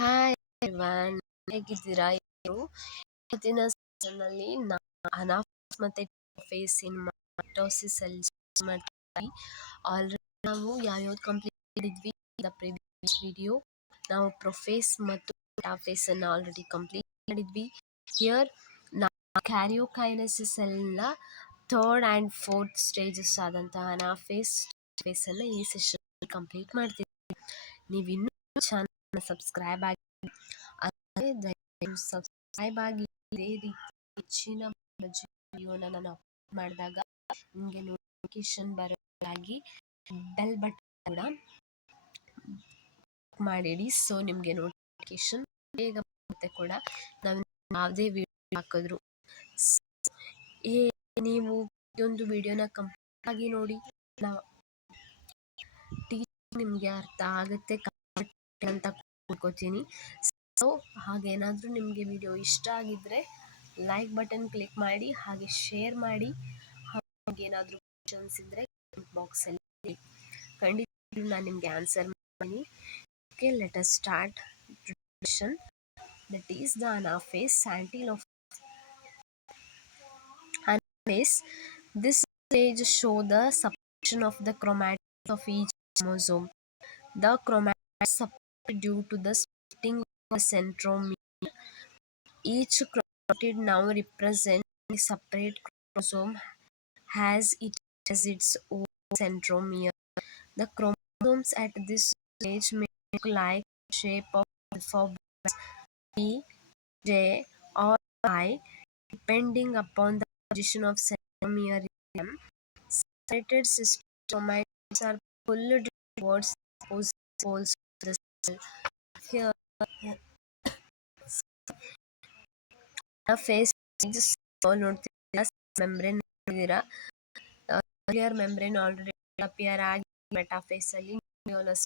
Hi everyone, ಹೇಗಿದ್ದೀರಾ ಎಲ್ಲರೂ? ಇವತ್ತಿನ ಸೆಷನ್ನಲ್ಲಿ ಅನಾಫೇಸ್ ಮತ್ತೆ ಫೇಸ್ ಇನ್ ಮೈಟೋಸಿಸ್ ಅಲ್ಲಿ ಮಾಡ್ತೀವಿ. ಆಲ್ರೆಡಿ ನಾವು ಯಾವ್ಯಾವ್ದು ಕಂಪ್ಲೀಟ್ ಮಾಡಿದ್ವಿ ದ ಪ್ರಿವಿಯಸ್ ವಿಡಿಯೋ. ನಾವು ಪ್ರೊಫೇಸ್ ಮತ್ತು ಮೆಟಾಫೇಸ್ ಅನ್ನ ಆಲ್ರೆಡಿ ಕಂಪ್ಲೀಟ್ ಮಾಡಿದ್ವಿ. ಹಿಯರ್ ನಾವು ಕ್ಯಾರಿಯೋಕೈನೆಸಿಸ್ ಎಲ್ಲ ಥರ್ಡ್ ಆ್ಯಂಡ್ ಫೋರ್ತ್ ಸ್ಟೇಜಸ್ ಆದಂತಹ ಅನಾಫೇಸ್ ಫೇಸ್ ಅನ್ನ ಈ ಸೆಷನ್ ಕಂಪ್ಲೀಟ್ ಮಾಡ್ತೀವಿ. ನೀವು ಇನ್ನೂ ಚಾನಲ್ ಸಬ್ಸ್ಕ್ರೈಬ್ ಆಗಿ ಸಬ್ಸ್ಕ್ರೈಬ್ ಆಗಿ ಇದೇ ರೀತಿ ಹೆಚ್ಚಿನ ವಿಡಿಯೋನ ನಾನು ಅಪ್ಲೋಡ್ ಮಾಡಿದಾಗ ನಿಮಗೆ ನೋಟಿಫಿಕೇಶನ್ ಬರೋದಾಗಿ ಬೆಲ್ ಬಟನ್ ಕೂಡ ಮಾಡಿಡಿ. ಸೊ ನಿಮಗೆ ನೋಟಿಫಿಕೇಶನ್ ಬೇಗ ಬರುತ್ತೆ ಕೂಡ ನಾವು ಯಾವುದೇ ವಿಡಿಯೋ ಹಾಕಿದ್ರು. ನೀವು ಒಂದು ವಿಡಿಯೋನ ಕಂಪ್ಲೀಟ್ ಆಗಿ ನೋಡಿ, ನಾವು ನಿಮಗೆ ಅರ್ಥ ಆಗುತ್ತೆ ಅಂತ ಅನ್ಕೋತೀನಿ. ಸೊ ಹಾಗೇನಾದರೂ ನಿಮಗೆ ವಿಡಿಯೋ ಇಷ್ಟ ಆಗಿದ್ರೆ ಲೈಕ್ ಬಟನ್ ಕ್ಲಿಕ್ ಮಾಡಿ, ಹಾಗೆ ಶೇರ್ ಮಾಡಿ. ಹಾಗೆ ಏನಾದರೂ ಕ್ವಶನ್ಸ್ ಇದ್ದರೆ ಕಮೆಂಟ್ ಬಾಕ್ಸಲ್ಲಿ ಖಂಡಿತ ನಾನು ನಿಮಗೆ ಆನ್ಸರ್ ಮಾಡಿ. Okay, let us start discussion. That is the anaphase and telophase. This stage show the separation of the chromatids of each chromosome. The chromatids separate due to the splitting of the centromere. Each chromatid now represents a separate chromosome as it has its own centromere. The chromosomes at this stage may look like shape of alphabets P, J, or I, depending upon the position of centromere in them. Separated sister chromatids are pulled towards opposite poles of the cell. Here, phase changes ನೋಡ್ತಿದ್ದೀರಾ, membrane ನೋಡಿದ್ದೀರಾ. Clear membrane already appear ಆಗಿ metaphase ಅಲ್ಲಿ nucleolus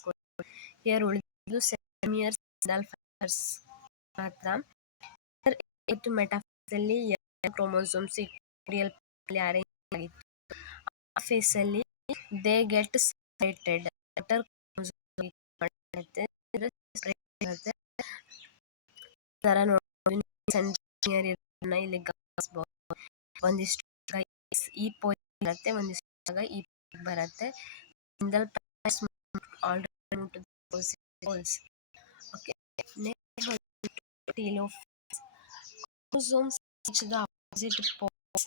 here ಉಳಿದಿದ್ದು centromere single fibres ಮಾತ್ರ. Metaphase ಅಲ್ಲಿ chromosomes ಇಕ್ವೇರಿಯಲ್ arrange ಆಗಿತ್ತು. ಆ face ಅಲ್ಲಿ ದೇ ಗೆಟ್ ಸೆಪರೇಟೆಡ್. ಇಲ್ಲಿ ಒಂದಿಷ್ಟು ಈ ಪೋಸ್ ಬರುತ್ತೆ, ಒಂದಿಷ್ಟು ಈ ಬರುತ್ತೆ. Okay, chromosomes reach the opposite poles.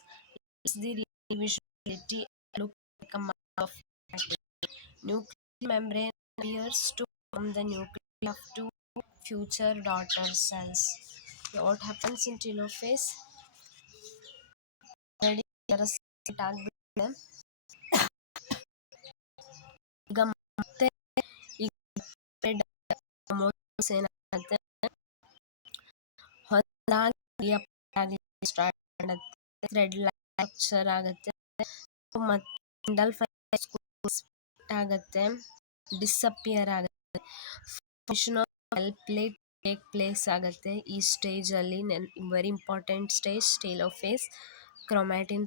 The individuality look like a mark of fatality. Nuclear membrane appears to form the nuclei of two future daughter cells. What happens in telophase? Already ಆಗ್ಬಿಟ್ಟಿದೆ. ಈಗ ಮತ್ತೆ ಏನಾಗುತ್ತೆ, ಹೊಸದಾಗಿ start ಮಾಡುತ್ತೆ, thread ಲ್ಯಾಕ್ಚರ್ ಆಗುತ್ತೆ, ಮತ್ತೆ ಆಗುತ್ತೆ, disappear ಆಗುತ್ತೆ. Formation of cell plate take place ಆಗುತ್ತೆ ಈ ಸ್ಟೇಜ್ ಅಲ್ಲಿ. Very important stage telophase. Chromatin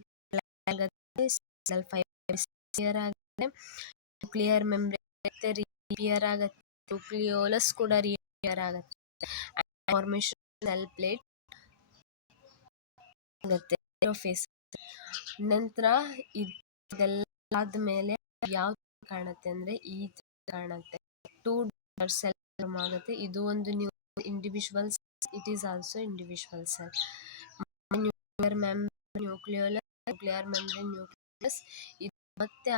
ಆಗುತ್ತೆ, ಸೆಲ್ ಫೈಬರ್ ಆಗುತ್ತೆ, ನ್ಯೂಕ್ಲಿಯರ್ ಮೆಂಬ್ರೇನ್ ರಿಪೇರ್ ಆಗುತ್ತೆ, ನ್ಯೂಕ್ಲಿಯೋಲಸ್ ಕೂಡ ರಿಪೇರ್ ಆಗುತ್ತೆ, ಫಾರ್ಮೇಷನ್ ಸೆಲ್ ಪ್ಲೇಟ್ ಆಗುತ್ತೆ ಟೆಲೋಫೇಸ್. ನಂತರ ಇದೆಲ್ಲ ಆದ್ಮೇಲೆ ಯಾವ ಕಾಣುತ್ತೆ ಅಂದ್ರೆ ಈ ಕಾಣುತ್ತೆ, ಟೂ ಸೆಲ್ ಆಗುತ್ತೆ. ಇದು ಒಂದು new individual, it is also individual cell. Nuclear membrane nucleus ಇದು ಮತ್ತೆ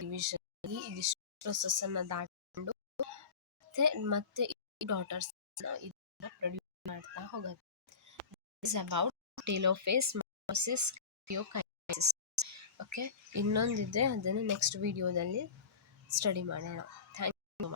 ಡಿವಿಷನ್ ಆಗಿ ಇದಿಷ್ಟು ಪ್ರೊಸೆಸ್ ಅನ್ನ ದಾಟಿಕೊಂಡು ಮತ್ತೆ ಈ ಡಾಟರ್ಸ್ ಪ್ರೊಡ್ಯೂಸ್ ಮಾಡ್ತಾ ಹೋಗುತ್ತೆ. Is about telophase, metaphase, karyokinesis. Okay, ಇನ್ನೊಂದಿದೆ, ಅದನ್ನು ನೆಕ್ಸ್ಟ್ ವಿಡಿಯೋದಲ್ಲಿ ಸ್ಟಡಿ ಮಾಡೋಣ. Thank you.